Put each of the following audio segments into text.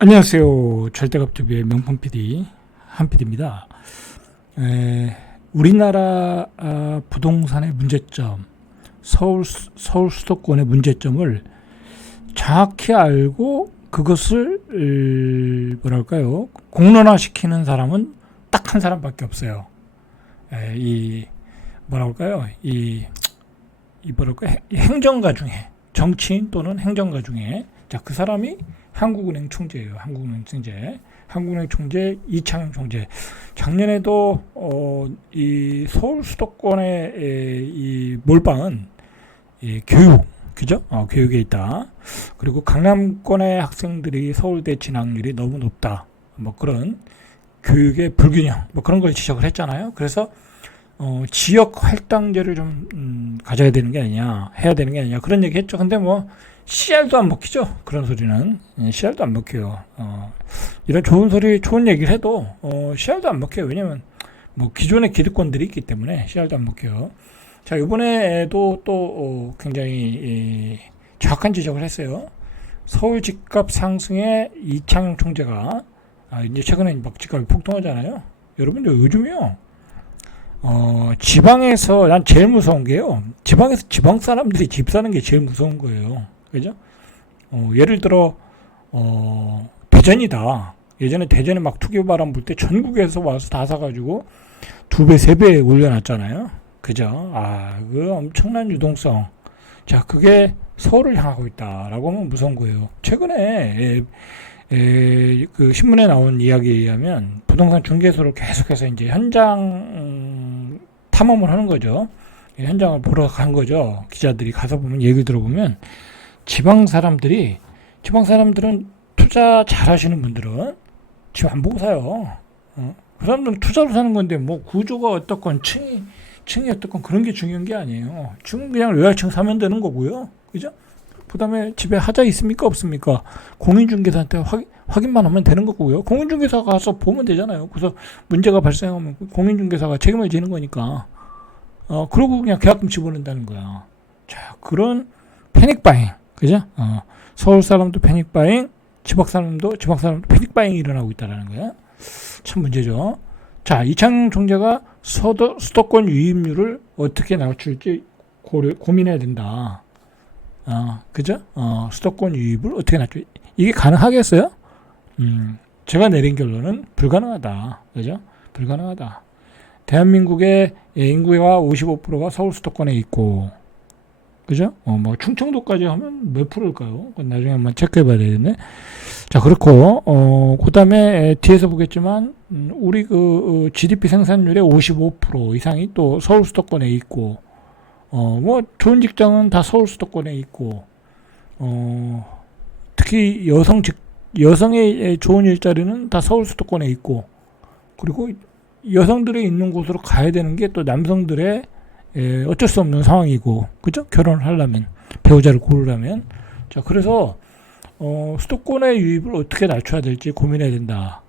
안녕하세요. 절대갑TV의 명품 PD 한 PD입니다. 우리나라 부동산의 문제점, 서울 수도권의 문제점을 정확히 알고 그것을 뭐랄까요, 공론화시키는 사람은 딱 한 사람밖에 없어요. 이 뭐랄까요, 이 뭐랄까, 행정가 중에, 정치인 또는 행정가 중에, 자, 그 사람이 한국은행 총재예요. 한국은행 총재 이창용 총재. 작년에도 이 서울 수도권의 이 몰빵은 이 교육, 그죠? 교육에 있다. 그리고 강남권의 학생들이 서울대 진학률이 너무 높다. 뭐 그런 교육의 불균형, 뭐 그런 걸 지적을 했잖아요. 그래서 지역 할당제를 좀 가져야 되는 게 아니냐, 해야 되는 게 아니냐, 그런 얘기 했죠. 근데 뭐 씨알도 안 먹히죠. 그런 소리는 씨알도 안 먹혀요. 이런 좋은 소리, 좋은 얘기를 해도 씨알도 안 먹혀요. 왜냐면 뭐 기존의 기득권들이 있기 때문에 씨알도 안 먹혀요. 자, 이번에도 또 굉장히 정확한 지적을 했어요. 서울 집값 상승에 이창용 총재가 이제 최근에 막 집값이 폭등하잖아요. 여러분들 요즘이요. 지방에서 난 제일 무서운 게요. 지방에서 지방 사람들이 집 사는 게 제일 무서운 거예요. 그죠? 예를 들어 대전이다. 예전에 대전에 막 투기바람 불 때 전국에서 와서 다 사가지고 2배, 3배 올려놨잖아요. 그죠? 그 엄청난 유동성. 자, 그게 서울을 향하고 있다라고 하면 무서운 거예요. 최근에 그 신문에 나온 이야기에 의하면 부동산 중개소를 계속해서 이제 현장 탐험을 하는 거죠. 현장을 보러 간 거죠. 기자들이 가서 보면, 얘기를 들어보면 지방 사람들은 투자 잘 하시는 분들은 집 안 보고 사요. 그 사람들은 투자로 사는 건데 뭐 구조가 어떻건 층이 어떻건 그런 게 중요한 게 아니에요. 층 그냥 요약층 사면 되는 거고요. 그죠? 그 다음에 집에 하자 있습니까? 없습니까? 공인중개사한테 확인만 하면 되는 거고요. 공인중개사 가서 보면 되잖아요. 그래서 문제가 발생하면 공인중개사가 책임을 지는 거니까. 그러고 그냥 계약금 집어넣는다는 거야. 자, 그런 패닉바잉. 그죠? 서울 사람도 패닉바잉, 지방 사람도 패닉바잉이 일어나고 있다는 거야. 참 문제죠. 자, 이창용 총재가 수도권 유입률을 어떻게 낮출지 고민해야 된다. 그죠? 수도권 유입을 어떻게 낮출, 이게 가능하겠어요? 제가 내린 결론은 불가능하다. 그죠? 불가능하다. 대한민국의 인구의 55%가 서울 수도권에 있고, 그죠? 뭐 충청도까지 하면 몇 프로일까요? 나중에 한번 체크해 봐야 되겠네. 자, 그렇고, 그 다음에 뒤에서 보겠지만, 우리 그 GDP 생산률의 55% 이상이 또 서울 수도권에 있고, 뭐 좋은 직장은 다 서울 수도권에 있고, 특히 여성의 좋은 일자리는 다 서울 수도권에 있고, 그리고 여성들이 있는 곳으로 가야 되는 게 또 남성들의 어쩔 수 없는 상황이고, 그죠? 결혼을 하려면, 배우자를 고르려면. 자, 그래서 수도권의 유입을 어떻게 낮춰야 될지 고민해야 된다.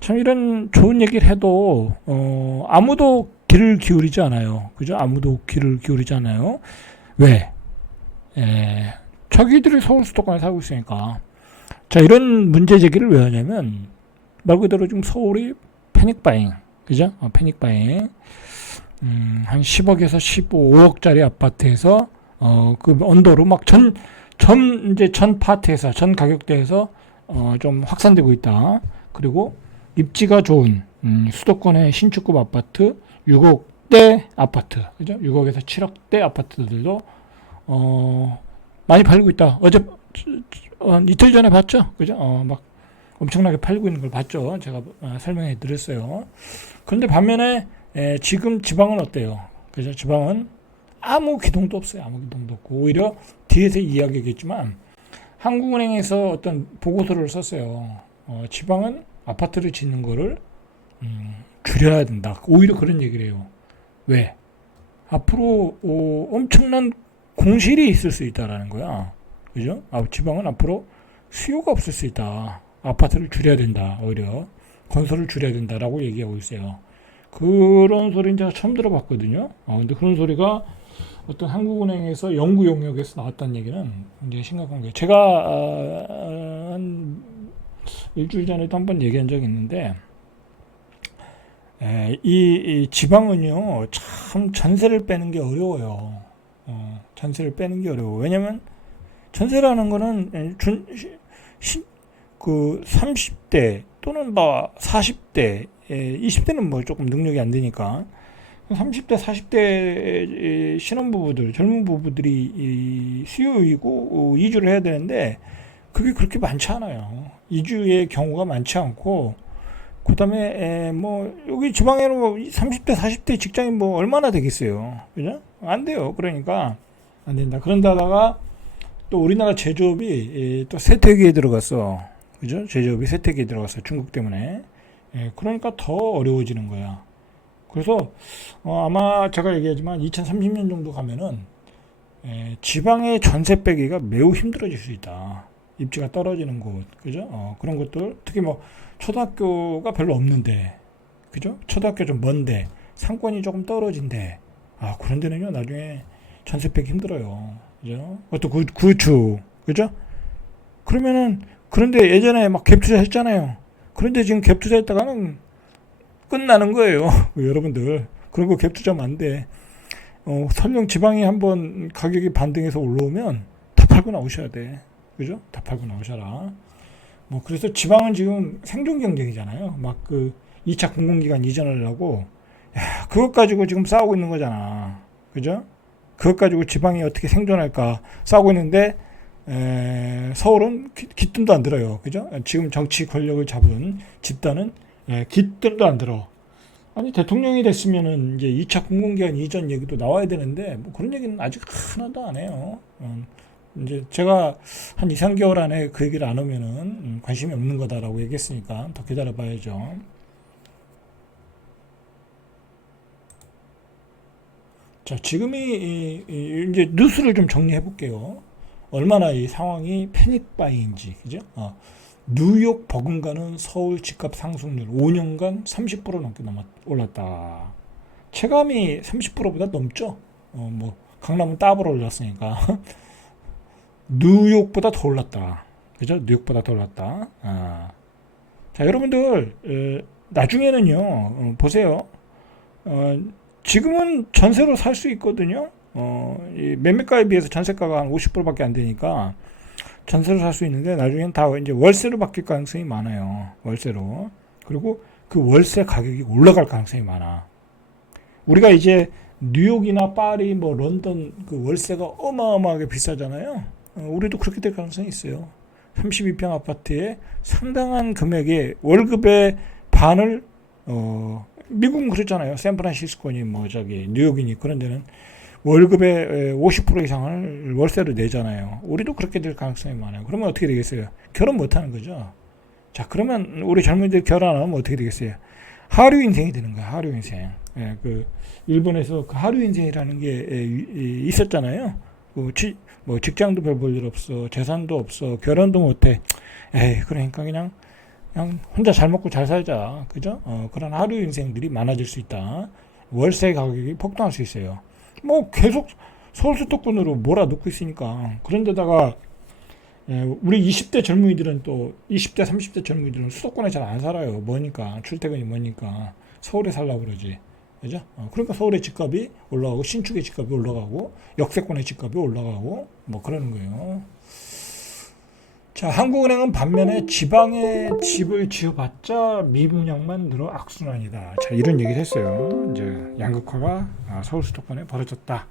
참 이런 좋은 얘기를 해도 아무도 귀를 기울이지 않아요. 그죠? 아무도 귀를 기울이지 않아요. 왜? 자기들이 서울 수도권에 살고 있으니까. 자, 이런 문제 제기를 왜 하냐면 말 그대로 지금 서울이 패닉바잉, 그죠? 패닉바잉. 한 10억에서 15억짜리 아파트에서 그 언더로 막 전 파트에서, 전 가격대에서 좀 확산되고 있다. 그리고 입지가 좋은 수도권의 신축급 아파트, 6억대 아파트, 그죠? 6억에서 7억대 아파트들도 많이 팔리고 있다. 이틀 전에 봤죠, 그죠? 막 엄청나게 팔고 있는 걸 봤죠. 제가 설명해 드렸어요. 그런데 반면에 지금 지방은 어때요? 그죠? 지방은 아무 기동도 없어요. 아무 기동도 없고, 오히려 뒤에서 이야기하겠지만 한국은행에서 어떤 보고서를 썼어요. 지방은 아파트를 짓는 거를 줄여야 된다. 오히려 그런 얘기를 해요. 왜? 앞으로 엄청난 공실이 있을 수 있다라는 거야. 그죠? 지방은 앞으로 수요가 없을 수 있다. 아파트를 줄여야 된다. 오히려 건설을 줄여야 된다라고 얘기하고 있어요. 그런 소리는 제가 처음 들어봤거든요. 근데 그런 소리가 어떤 한국은행에서 연구 용역에서 나왔다는 얘기는 굉장히 심각한 거예요. 제가 한 일주일 전에도 한번 얘기한 적이 있는데, 이 지방은요, 참 전세를 빼는 게 어려워요. 전세를 빼는 게 어려워. 왜냐면 전세라는 거는 그 30대 또는 뭐 40대, 20대는 뭐 조금 능력이 안 되니까 30대, 40대 신혼부부들, 젊은 부부들이 수요이고 이주를 해야 되는데 그게 그렇게 많지 않아요. 이주의 경우가 많지 않고 그다음에 뭐 여기 지방에는 30대, 40대 직장인 뭐 얼마나 되겠어요. 그죠? 안 돼요. 그러니까 안 된다. 그런데다가 또 우리나라 제조업이 또 쇠퇴기에 들어갔어. 그죠? 제조업이 쇠퇴기에 들어갔어. 중국 때문에. 그러니까 더 어려워지는 거야. 그래서 아마 제가 얘기하지만 2030년 정도 가면은 지방의 전세 빼기가 매우 힘들어질 수 있다. 입지가 떨어지는 곳, 그죠? 그런 것들 특히 뭐 초등학교가 별로 없는데, 그죠? 초등학교 좀 먼데 상권이 조금 떨어진데, 그런 데는요 나중에 전세 빼기 힘들어요, 그죠? 그것도 구축, 그죠? 그러면은 그런데 예전에 막 갭 투자했잖아요. 그런데 지금 갭 투자했다가는 끝나는 거예요. 여러분들 그런 거 갭 투자하면 안 돼. 설령 지방이 한번 가격이 반등해서 올라오면 다 팔고 나오셔야 돼. 그죠? 다 팔고 나오셔라. 뭐 그래서 지방은 지금 생존 경쟁이잖아요. 막 그 2차 공공기관 이전을 하고 그것 가지고 지금 싸우고 있는 거잖아. 그죠? 그것 가지고 지방이 어떻게 생존할까 싸우고 있는데 서울은 깃든도 안 들어요. 그죠? 지금 정치 권력을 잡은 집단은 깃들도 안 들어. 아니 대통령이 됐으면은 이제 2차 공공기관 이전 얘기도 나와야 되는데 뭐 그런 얘기는 아직 하나도 안 해요. 이제 제가 한 2, 3개월 안에 그 얘기를 안 하면은 관심이 없는 거다라고 얘기했으니까 더 기다려 봐야죠. 자, 지금이 이제 뉴스를 좀 정리해 볼게요. 얼마나 이 상황이 패닉 바이인지, 그죠? 뉴욕 버금가는 서울 집값 상승률 5년간 30% 넘게 올랐다. 체감이 30%보다 넘죠? 뭐 강남은 따블 올랐으니까 뉴욕보다 더 올랐다. 그죠? 뉴욕보다 더 올랐다. 자, 여러분들 나중에는요 보세요. 지금은 전세로 살 수 있거든요. 이 매매가에 비해서 전세가가 한 50%밖에 안 되니까 전세로 살 수 있는데 나중엔 다 이제 월세로 바뀔 가능성이 많아요. 월세로. 그리고 그 월세 가격이 올라갈 가능성이 많아. 우리가 이제 뉴욕이나 파리, 뭐 런던 그 월세가 어마어마하게 비싸잖아요. 우리도 그렇게 될 가능성이 있어요. 32평 아파트에 상당한 금액의 월급의 반을 미국은 그렇잖아요. 샌프란시스코니 뭐 저기 뉴욕이니 그런 데는 월급의 50% 이상을 월세로 내잖아요. 우리도 그렇게 될 가능성이 많아요. 그러면 어떻게 되겠어요? 결혼 못 하는 거죠. 자, 그러면 우리 젊은이들 결혼 안 하면 어떻게 되겠어요? 하류 인생이 되는 거야. 하류 인생. 그 일본에서 그 하류 인생이라는 게 있었잖아요. 뭐 직장도 별 볼 일 없어, 재산도 없어, 결혼도 못해. 그러니까 그냥 혼자 잘 먹고 잘 살자, 그죠? 그런 하류 인생들이 많아질 수 있다. 월세 가격이 폭등할 수 있어요. 뭐 계속 서울 수도권으로 몰아넣고 있으니까. 그런데다가 우리 20대 젊은이들은 또 20대, 30대 젊은이들은 수도권에 잘 안 살아요. 뭐니까 출퇴근이 뭐니까 서울에 살라고 그러지. 그죠? 그러니까 서울의 집값이 올라가고 신축의 집값이 올라가고 역세권의 집값이 올라가고 뭐 그러는 거예요. 자, 한국은행은 반면에 지방에 집을 지어봤자 미분양만 늘어 악순환이다. 자, 이런 얘기를 했어요. 이제 양극화가 서울 수도권에 벌어졌다.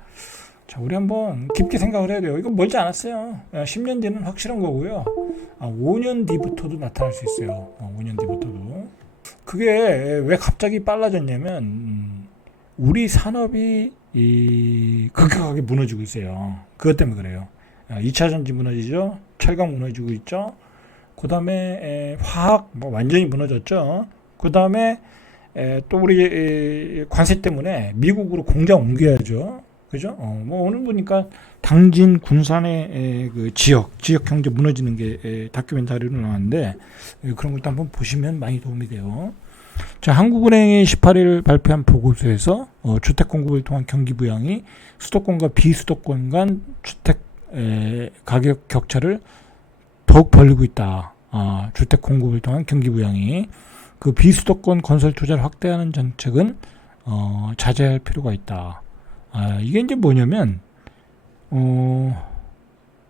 자, 우리 한번 깊게 생각을 해야 돼요. 이건 멀지 않았어요. 10년 뒤는 확실한 거고요. 5년 뒤부터도 나타날 수 있어요. 5년 뒤부터도. 그게 왜 갑자기 빨라졌냐면 우리 산업이 급격하게 무너지고 있어요. 그것 때문에 그래요. 2차 전지 무너지죠. 철강 무너지고 있죠. 그 다음에 화학 뭐 완전히 무너졌죠. 그 다음에 또 우리 관세 때문에 미국으로 공장 옮겨야죠. 그죠? 뭐 오늘 보니까 당진 군산의 그 지역 경제 무너지는 게 다큐멘터리로 나왔는데 그런 것도 한번 보시면 많이 도움이 돼요. 자, 한국은행이 18일 발표한 보고서에서 주택 공급을 통한 경기 부양이 수도권과 비수도권 간 주택 가격 격차를 더욱 벌리고 있다. 주택 공급을 통한 경기 부양이 그 비수도권 건설 투자를 확대하는 정책은 자제할 필요가 있다. 이게 이제 뭐냐면